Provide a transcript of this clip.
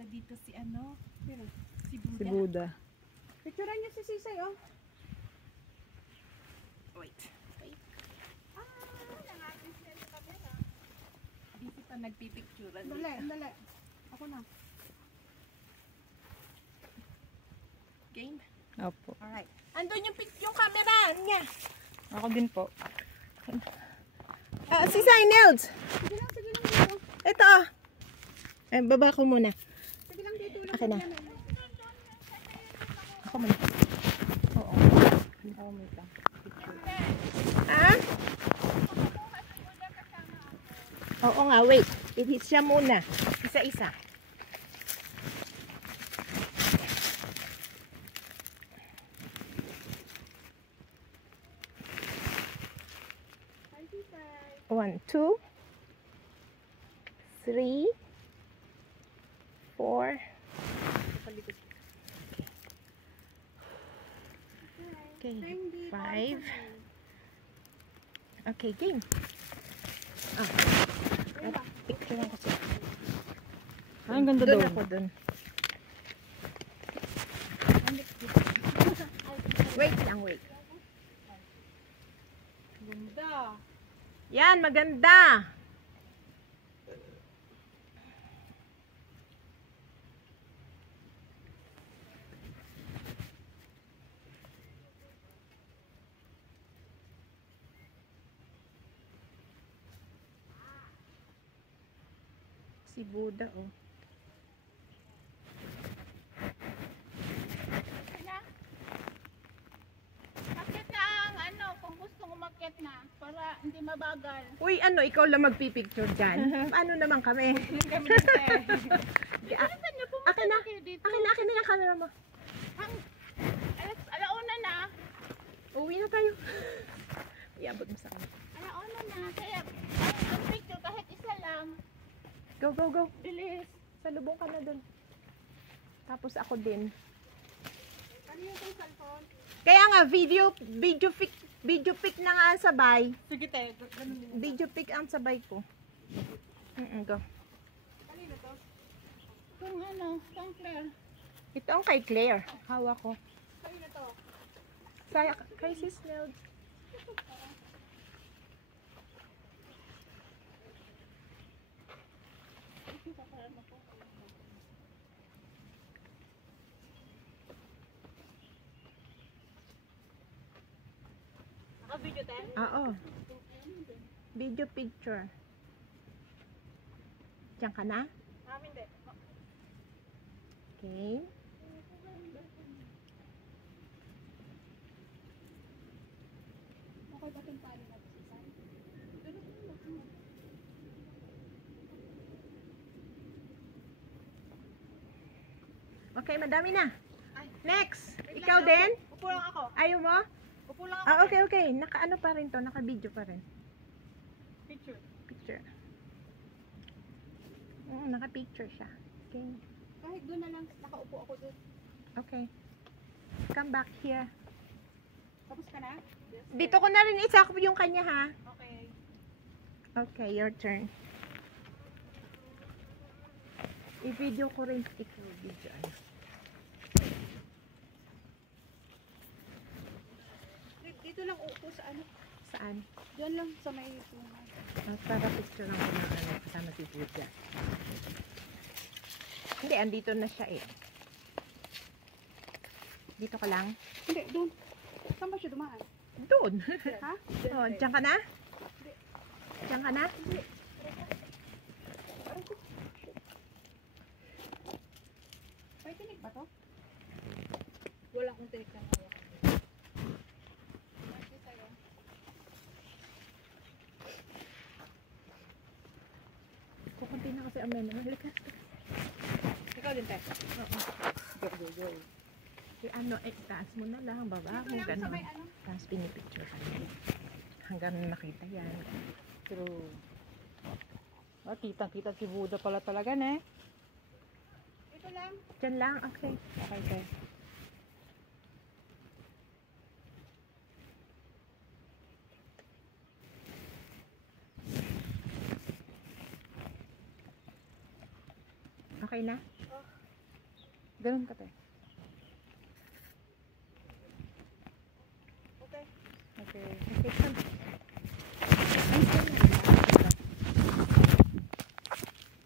pala dito si ano? Si Buddha. Si Buddha. Picturean niyo si Sisay, oh. Wait. Busy pa nagpipicturean dito. Dali. Ako na. Game? Opo. Alright. Andun yung camera niya. Ako din po. Si Nels. Sige lang dito. Ito. Baba ko muna. Sige lang dito. Akin na. Ako muna. Oo. Ako muna. Ah? Oo nga, wait. I-hit siya muna. Isa-isa. One, two, three, four. Okay, five. Okay, game. Picture lang kasi. Ang ganda Doon doon. ako doon. Wait lang, wait. Ganda. Yan, maganda. Si Buddha, oh. Bakit na ang ano, kung gusto umakyat na, para hindi mabagal. Uy, ano, ikaw lang magpipicture dyan. Paano naman kami? Kami dito eh. Akin na, akin na yung camera mo. Alauna na. Uwi na tayo. Iabot mo sa akin. Alauna na. Kaya, ang picture kahit isa lang. Go, go, go. Bilis. Salubong ka na dun. Tapos ako din. Ano yung cellphone? Kaya nga, video pic na nga ang sabay. Sige tayo. Video pic ang sabay ko. Go. Kanino to? Kung ano, kang Claire. Ito ang kay Claire. Hawak ko. Kanino to? Kay Sis Neld. Naka-video tayo? Oo. Video picture. Diyan ka na? Amin din. Okay. Okay ba itong pali natin si Sai? Okay, madami na. Next. Ikaw din? Upo lang ako. Ayaw mo? Upo lang ako. Okay, okay. Naka-ano pa rin to? Naka-video pa rin. Picture. Picture. Naka-picture siya. Okay. Kahit doon na lang, nakaupo ako doon. Okay. Come back here. Tapos ka na? Yes. Dito ko na rin isakop yung kanya, ha? Okay. Okay, your turn. I-video ko rin. Ikaw, video. Dito lang upo sa ano? Saan? Diyan lang sa may punan. Para picture lang ko ng ano, kasama si Buddha. Hindi, andito na siya eh. Dito ka lang? Hindi, doon. Saan ba siya dumaan? Doon. Ha? Oh, diyan ka na? Diyan ka na? May tinik ba to? Wala akong tinik na hawak. Kukunti na kasi ang menu. Halika. Ikaw din tayo. Oo. Go. Ano, taas mo na lang, baba mo, Dito lang sa gano'n. may ano? Tapos pinipicture ka niya. Hanggang nakita yan. True. Oh, kitang-kita si Buddha pala talaga, ne? Ito lang. Diyan lang, okay. Okay, okay. Okay na? Ganun ka, te. Okay. Okay. Okay, come. Ay, sorry.